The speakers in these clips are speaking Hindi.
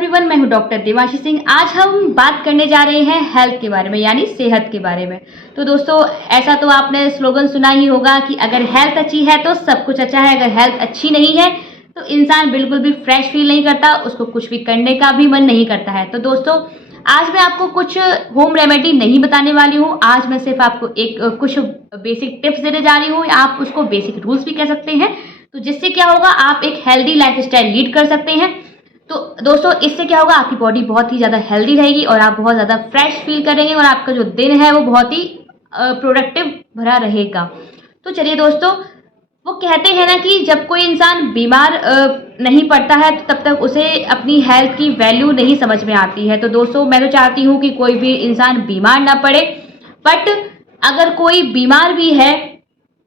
एवरीवन, मैं हूं डॉक्टर देवांशी सिंह। आज हम बात करने जा रहे हैं हेल्थ के बारे में, यानी सेहत के बारे में। तो दोस्तों, ऐसा तो आपने स्लोगन सुना ही होगा कि अगर हेल्थ अच्छी है तो सब कुछ अच्छा है, अगर हेल्थ अच्छी नहीं है तो इंसान बिल्कुल भी फ्रेश फील नहीं करता, उसको कुछ भी करने का भी मन नहीं करता है। तो दोस्तों, आज मैं आपको कुछ होम रेमेडी नहीं बताने वाली हूँ। आज मैं सिर्फ आपको कुछ बेसिक टिप्स देने जा रही हूँ, या आप उसको बेसिक रूल्स भी कह सकते हैं। तो जिससे क्या होगा, आप एक हेल्दी लाइफस्टाइल लीड कर सकते हैं। तो दोस्तों, इससे क्या होगा, आपकी बॉडी बहुत ही ज़्यादा हेल्दी रहेगी और आप बहुत ज़्यादा फ्रेश फील करेंगे और आपका जो दिन है वो बहुत ही प्रोडक्टिव भरा रहेगा। तो चलिए दोस्तों, वो कहते हैं ना कि जब कोई इंसान बीमार नहीं पड़ता है तो तब तक उसे अपनी हेल्थ की वैल्यू नहीं समझ में आती है। तो दोस्तों, मैं तो चाहती हूँ कि कोई भी इंसान बीमार ना पड़े, बट अगर कोई बीमार भी है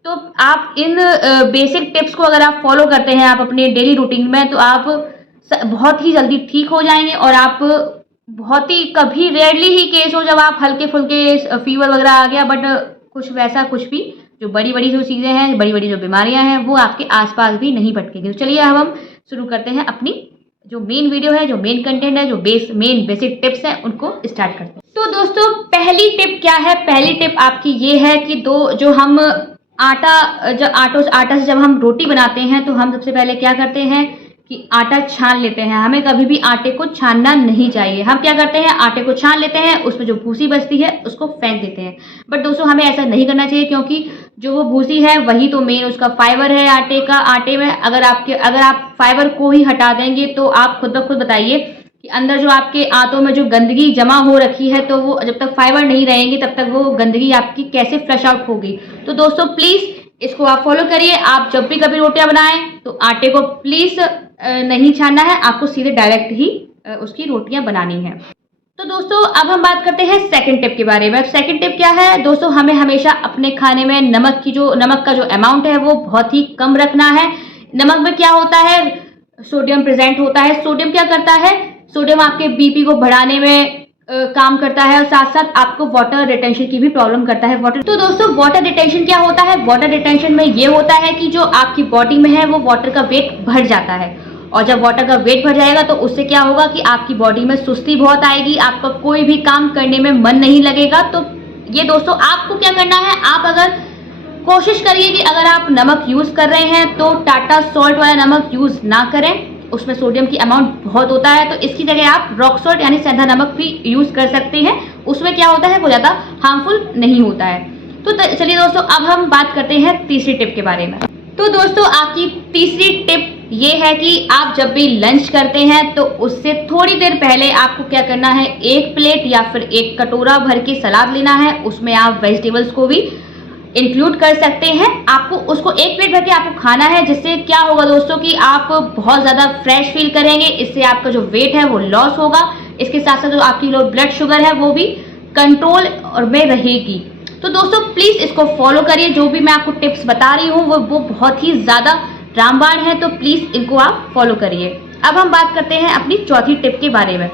तो आप इन बेसिक टिप्स को अगर आप फॉलो करते हैं आप अपने डेली रूटीन में, तो आप बहुत ही जल्दी ठीक हो जाएंगे। और आप बहुत ही कभी रेयरली ही केस हो जब आप हल्के फुल्के फीवर वगैरह आ गया, बट कुछ वैसा कुछ भी जो बड़ी बड़ी जो चीज़ें हैं, बड़ी बड़ी जो बीमारियां हैं, वो आपके आसपास भी नहीं भटकेगी। तो चलिए अब हम शुरू करते हैं अपनी जो मेन वीडियो है, जो मेन कंटेंट है, जो मेन बेसिक टिप्स हैं, उनको स्टार्ट करते हैं। तो दोस्तों, पहली टिप क्या है? पहली टिप आपकी ये है कि जो हम आटा से जब हम रोटी बनाते हैं तो हम सबसे पहले क्या करते हैं कि आटा छान लेते हैं। हमें कभी भी आटे को छानना नहीं चाहिए। हम क्या करते हैं, आटे को छान लेते हैं, उसमें जो भूसी बचती है उसको फेंक देते हैं। बट दोस्तों, हमें ऐसा नहीं करना चाहिए, क्योंकि जो वो भूसी है वही तो मेन उसका फाइबर है आटे का। आटे में अगर आप फाइबर को ही हटा देंगे तो आप खुद ब खुद बताइए कि अंदर जो आपके आंतों में जो गंदगी जमा हो रखी है, तो वो जब तक फाइबर नहीं रहेंगे तब तक वो गंदगी आपकी कैसे फ्लश आउट होगी। तो दोस्तों, प्लीज़ इसको आप फॉलो करिए। आप जब भी कभी रोटियां बनाएं तो आटे को प्लीज़ नहीं छानना है, आपको सीधे डायरेक्ट ही उसकी रोटियां बनानी है। तो दोस्तों, अब हम बात करते हैं सेकंड टिप के बारे में। सेकंड टिप क्या है दोस्तों, हमें हमेशा अपने खाने में नमक का जो अमाउंट है वो बहुत ही कम रखना है। नमक में क्या होता है, सोडियम प्रेजेंट होता है। सोडियम क्या करता है, सोडियम आपके बीपी को बढ़ाने में काम करता है, और साथ साथ आपको वाटर रिटेंशन की भी प्रॉब्लम करता है। तो दोस्तों, वाटर रिटेंशन क्या होता है? वाटर रिटेंशन में ये होता है कि जो आपकी बॉडी में है वो वाटर का वेट बढ़ जाता है, और जब वाटर का वेट बढ़ जाएगा तो उससे क्या होगा कि आपकी बॉडी में सुस्ती बहुत आएगी, आपका कोई भी काम करने में मन नहीं लगेगा। तो ये दोस्तों, आपको क्या करना है, आप अगर कोशिश करिए कि अगर आप नमक यूज कर रहे हैं तो टाटा सॉल्ट वाला नमक यूज ना करें, उसमें सोडियम की अमाउंट बहुत होता है। तो इसकी जगह आप रॉक सॉल्ट यानी सेंधा नमक भी यूज कर सकते हैं। उसमें क्या होता है, वो ज़्यादा हार्मफुल नहीं होता है। तो चलिए दोस्तों, अब हम बात करते हैं तीसरी टिप के बारे में। तो दोस्तों, आपकी तीसरी टिप ये है कि आप जब भी लंच करते हैं तो उससे थोड़ी देर पहले आपको क्या करना है, एक प्लेट या फिर एक कटोरा भर के सलाद लेना है। उसमें आप वेजिटेबल्स को भी इंक्लूड कर सकते हैं। आपको उसको एक प्लेट भर के आपको खाना है, जिससे क्या होगा दोस्तों कि आप बहुत ज़्यादा फ्रेश फील करेंगे। इससे आपका जो वेट है वो लॉस होगा। इसके साथ साथ जो आपकी लो ब्लड शुगर है वो भी कंट्रोल में रहेगी। तो दोस्तों, प्लीज़ इसको फॉलो करिए। जो भी मैं आपको टिप्स बता रही हूँ वो बहुत ही ज़्यादा रामबाण है, तो प्लीज़ इनको आप फॉलो करिए। अब हम बात करते हैं अपनी चौथी टिप के बारे में।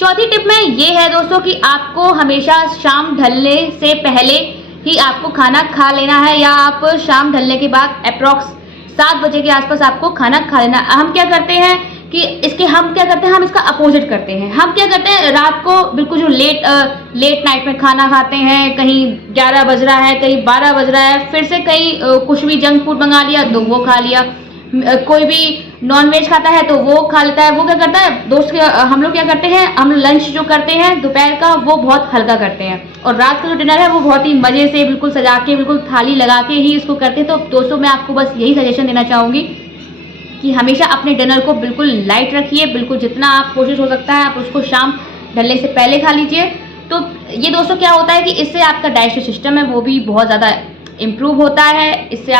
चौथी टिप में ये है दोस्तों कि आपको हमेशा शाम ढलने से पहले ही आपको खाना खा लेना है, या आप शाम ढलने के बाद अप्रॉक्स 7 बजे के आसपास आपको खाना खा लेना। हम क्या करते हैं कि हम इसका अपोजिट करते हैं। हम क्या करते हैं, रात को बिल्कुल जो लेट नाइट में खाना खाते हैं, कहीं 11 बज रहा है, कहीं 12 बज रहा है, फिर से कहीं कुछ भी जंक फूड मंगा लिया तो वो खा लिया। कोई भी नॉन वेज खाता है तो वो खा लेता है। वो क्या करता है हम लोग क्या करते हैं, हम लंच जो करते हैं दोपहर का वो बहुत हल्का करते हैं, और रात का जो डिनर है वो बहुत ही मज़े से बिल्कुल सजा के, बिल्कुल थाली लगा के ही इसको करते हैं। तो दोस्तों, मैं आपको बस यही सजेशन देना चाहूँगी कि हमेशा अपने डिनर को बिल्कुल लाइट रखिए। बिल्कुल जितना आप कोशिश हो सकता है आप उसको शाम ढलने से पहले खा लीजिए। तो ये दोस्तों क्या होता है कि इससे आपका डाइजेस्टिव सिस्टम है वो भी बहुत ज़्यादा इम्प्रूव होता है। इससे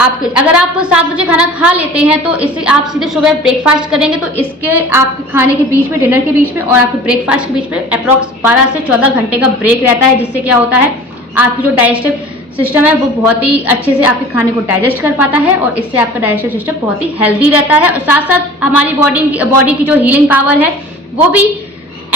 अगर आप 7 बजे खाना खा लेते हैं तो इससे आप सीधे सुबह ब्रेकफास्ट करेंगे, तो इसके आपके खाने के बीच में, डिनर के बीच में और आपके ब्रेकफास्ट के बीच में अप्रॉक्स 12 से 14 घंटे का ब्रेक रहता है, जिससे क्या होता है, आपकी जो डाइजेस्टिव सिस्टम है वो बहुत ही अच्छे से आपके खाने को डाइजेस्ट कर पाता है, और इससे आपका डाइजेस्टिव सिस्टम बहुत ही हेल्दी रहता है। और साथ साथ हमारी बॉडी की जो हीलिंग पावर है वो भी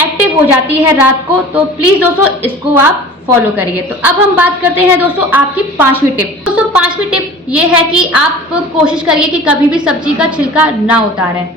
एक्टिव हो जाती है रात को। तो प्लीज़ दोस्तों, इसको आप फॉलो करिए। तो अब हम बात करते हैं दोस्तों आपकी 5वीं टिप। दोस्तों, 5वीं टिप ये है कि आप कोशिश करिए कि कभी भी सब्जी का छिलका ना उतारें।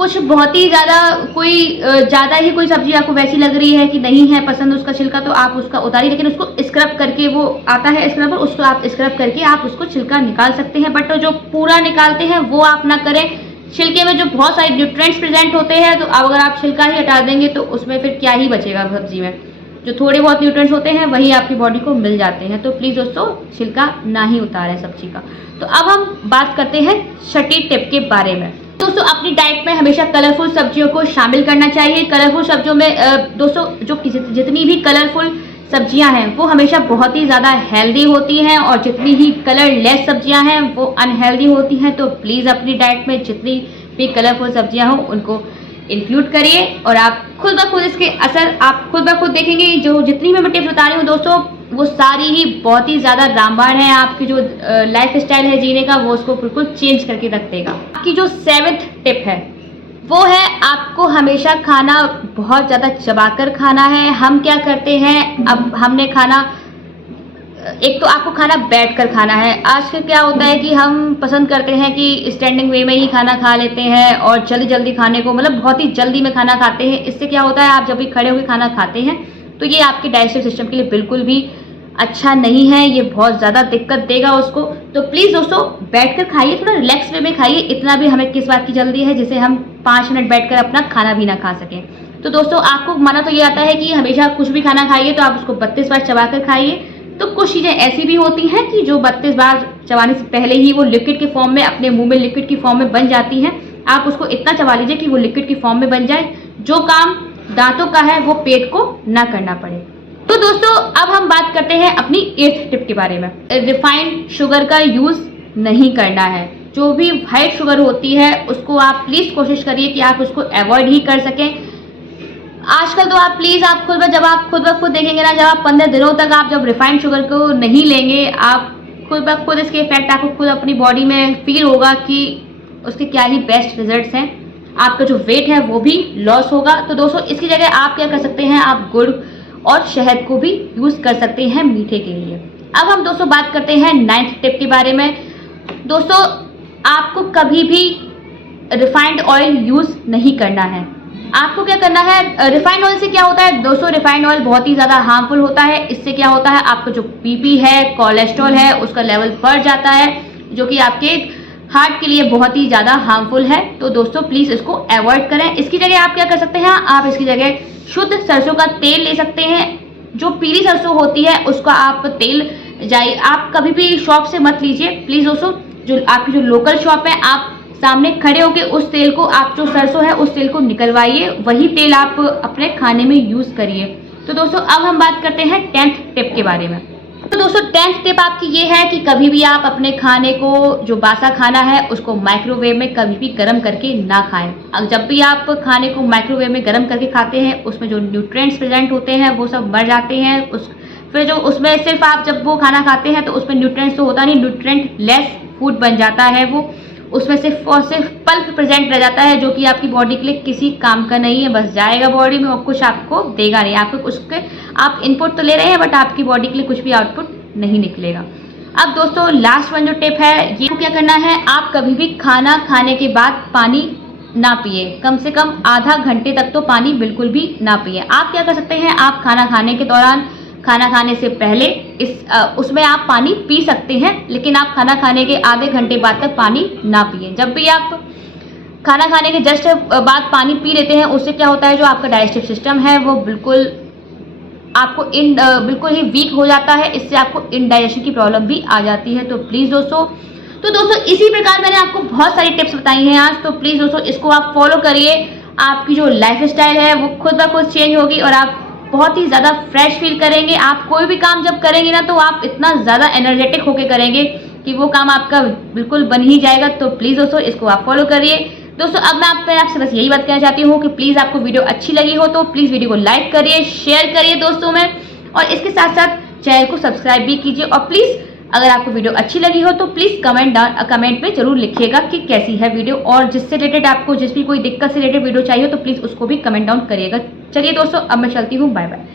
कुछ बहुत ही ज़्यादा कोई ज़्यादा ही कोई सब्जी आपको वैसी लग रही है कि नहीं है पसंद उसका छिलका, तो आप उसका उतारिए, लेकिन उसको स्क्रब करके, वो आता है स्क्रबर, उसको आप स्क्रब करके आप उसको छिलका निकाल सकते हैं। बट जो पूरा निकालते हैं वो आप ना करें। छिलके में जो बहुत सारे न्यूट्रिएंट्स प्रेजेंट होते हैं, तो अब अगर आप छिलका ही हटा देंगे तो उसमें फिर क्या ही बचेगा सब्जी में। जो थोड़े बहुत न्यूट्रिएंट्स होते हैं वही आपकी बॉडी को मिल जाते हैं। तो प्लीज़ दोस्तों छिलका ना ही उतारें सब्जी का। तो अब हम बात करते हैं छठी टिप के बारे में। दोस्तों अपनी डाइट में हमेशा कलरफुल सब्जियों को शामिल करना चाहिए। कलरफुल सब्जियों में दोस्तों जो जितनी भी कलरफुल सब्जियां हैं वो हमेशा बहुत ही ज़्यादा हेल्दी होती हैं, और जितनी ही कलरलेस सब्जियां हैं वो अनहेल्दी होती हैं। तो प्लीज़ अपनी डाइट में जितनी भी कलरफुल सब्जियां हों उनको इंक्लूड करिए, और आप खुद ब खुद इसके असर आप खुद ब खुद देखेंगे। जो जितनी भी मैं टिप्स बता रही हूँ दोस्तों वो सारी ही बहुत ही ज़्यादा रामबाण है। आपकी जो लाइफ स्टाइल है जीने का वो उसको बिल्कुल चेंज करके रख देगा। आपकी जो 7th टिप है वो है आपको हमेशा खाना बहुत ज़्यादा चबाकर खाना है। हम क्या करते हैं, अब हमने खाना, एक तो आपको खाना बैठ कर खाना है। आजकल क्या होता है कि हम पसंद करते हैं कि स्टैंडिंग वे में ही खाना खा लेते हैं, और जल्दी जल्दी खाने को, मतलब बहुत ही जल्दी में खाना खाते हैं। इससे क्या होता है, आप जब भी खड़े होकर खाना खाते हैं तो ये आपके डाइजेस्टिव सिस्टम के लिए बिल्कुल भी अच्छा नहीं है, ये बहुत ज़्यादा दिक्कत देगा उसको। तो प्लीज़ दोस्तों बैठकर खाइए, थोड़ा रिलैक्स वे में खाइए। इतना भी हमें किस बात की जल्दी है जिसे हम 5 मिनट बैठकर अपना खाना भी ना खा सकें। तो दोस्तों आपको माना तो ये आता है कि हमेशा कुछ भी खाना खाइए तो आप उसको 32 बार चबाकर खाइए। तो कुछ चीज़ें ऐसी भी होती हैं कि जो 32 बार चबाने से पहले ही वो लिक्विड के फॉर्म में, अपने मुंह में लिक्विड की फॉर्म में बन जाती हैं। आप उसको इतना चबा लीजिए कि वो लिक्विड की फॉर्म में बन जाए, जो काम दांतों का है वो पेट को ना करना पड़े। तो दोस्तों अब हम बात करते हैं अपनी 8th टिप के बारे में। रिफाइंड शुगर का यूज़ नहीं करना है। जो भी वाइट शुगर होती है उसको आप प्लीज़ कोशिश करिए कि आप उसको अवॉइड ही कर सकें। आजकल तो आप प्लीज़ आप जब आप खुद ब खुद देखेंगे ना, जब आप 15 दिनों तक आप जब रिफाइंड शुगर को नहीं लेंगे, आप खुद ब खुद इसके इफेक्ट आपको खुद अपनी बॉडी में फील होगा कि उसके क्या ही बेस्ट रिजल्ट्स हैं। आपका जो वेट है वो भी लॉस होगा। तो दोस्तों इसकी जगह आप क्या कर सकते हैं, आप गुड़ और शहद को भी यूज़ कर सकते हैं मीठे के लिए। अब हम दोस्तों बात करते हैं 9th टिप के बारे में। दोस्तों आपको कभी भी रिफाइंड ऑयल यूज़ नहीं करना है। आपको क्या करना है, रिफाइंड ऑयल से क्या होता है दोस्तों, रिफाइंड ऑयल बहुत ही ज़्यादा हार्मफुल होता है। इससे क्या होता है, आपका जो बीपी है, कोलेस्ट्रॉल है, उसका लेवल बढ़ जाता है, जो कि आपके हार्ट के लिए बहुत ही ज़्यादा हार्मफुल है। तो दोस्तों प्लीज़ इसको अवॉइड करें। इसकी जगह आप क्या कर सकते हैं, आप इसकी जगह शुद्ध सरसों का तेल ले सकते हैं। जो पीली सरसों होती है उसका आप तेल आप कभी भी शॉप से मत लीजिए प्लीज़ दोस्तों। जो आपकी जो लोकल शॉप है, आप सामने खड़े होकर उस तेल को, आप जो सरसों है उस तेल को निकलवाइए, वही तेल आप अपने खाने में यूज़ करिए। तो दोस्तों अब हम बात करते हैं 10th टिप के बारे में। तो दोस्तों 10th टिप आपकी ये है कि कभी भी आप अपने खाने को, जो बासा खाना है, उसको माइक्रोवेव में कभी भी गर्म करके ना खाएं। अब जब भी आप खाने को माइक्रोवेव में गर्म करके खाते हैं उसमें जो न्यूट्रिएंट्स प्रेजेंट होते हैं वो सब मर जाते हैं। फिर जो उसमें सिर्फ आप जब वो खाना खाते हैं तो उसमें न्यूट्रिएंट्स तो होता नहीं, न्यूट्रिएंट लेस फूड बन जाता है वो। उसमें सिर्फ और सिर्फ पल्प प्रेजेंट रह जाता है, जो कि आपकी बॉडी के लिए किसी काम का नहीं है, बस जाएगा बॉडी में और कुछ आपको देगा नहीं। आपको उसके आप इनपुट तो ले रहे हैं बट आपकी बॉडी के लिए कुछ भी आउटपुट नहीं निकलेगा। अब दोस्तों लास्ट वन जो टिप है, ये क्या करना है, आप कभी भी खाना खाने के बाद पानी ना पिए। कम से कम आधा घंटे तक तो पानी बिल्कुल भी ना पिए। आप क्या कर सकते हैं, आप खाना खाने के दौरान, खाना खाने से पहले उसमें आप पानी पी सकते हैं, लेकिन आप खाना खाने के आधे घंटे बाद तक पानी ना पिए। जब भी आप खाना खाने के जस्ट बाद पानी पी लेते हैं उससे क्या होता है, जो आपका डाइजेस्टिव सिस्टम है वो बिल्कुल बिल्कुल ही वीक हो जाता है। इससे आपको इनडाइजेशन की प्रॉब्लम भी आ जाती है। तो प्लीज़ दोस्तों इसी प्रकार मैंने आपको बहुत सारी टिप्स बताई हैं आज। तो प्लीज़ दोस्तों इसको आप फॉलो करिए। आपकी जो लाइफ स्टाइल है वो खुद ब खुद चेंज होगी और आप बहुत ही ज़्यादा फ्रेश फील करेंगे। आप कोई भी काम जब करेंगे ना तो आप इतना ज़्यादा एनर्जेटिक होके करेंगे कि वो काम आपका बिल्कुल बन ही जाएगा। तो प्लीज़ दोस्तों इसको आप फॉलो करिए। दोस्तों अब मैं आपसे बस यही बात कहना चाहती हूँ कि प्लीज़ आपको वीडियो अच्छी लगी हो तो प्लीज़ वीडियो को लाइक करिए, शेयर करिए दोस्तों में, और इसके साथ साथ चैनल को सब्सक्राइब भी कीजिए। और प्लीज़ अगर आपको वीडियो अच्छी लगी हो तो प्लीज़ कमेंट में जरूर लिखिएगा कि कैसी है वीडियो, और जिससे रिलेटेड आपको जिस भी कोई दिक्कत से रिलेटेड वीडियो चाहिए तो प्लीज़ उसको भी कमेंट डाउन करिएगा। चलिए दोस्तों अब मैं चलती हूँ, बाय बाय।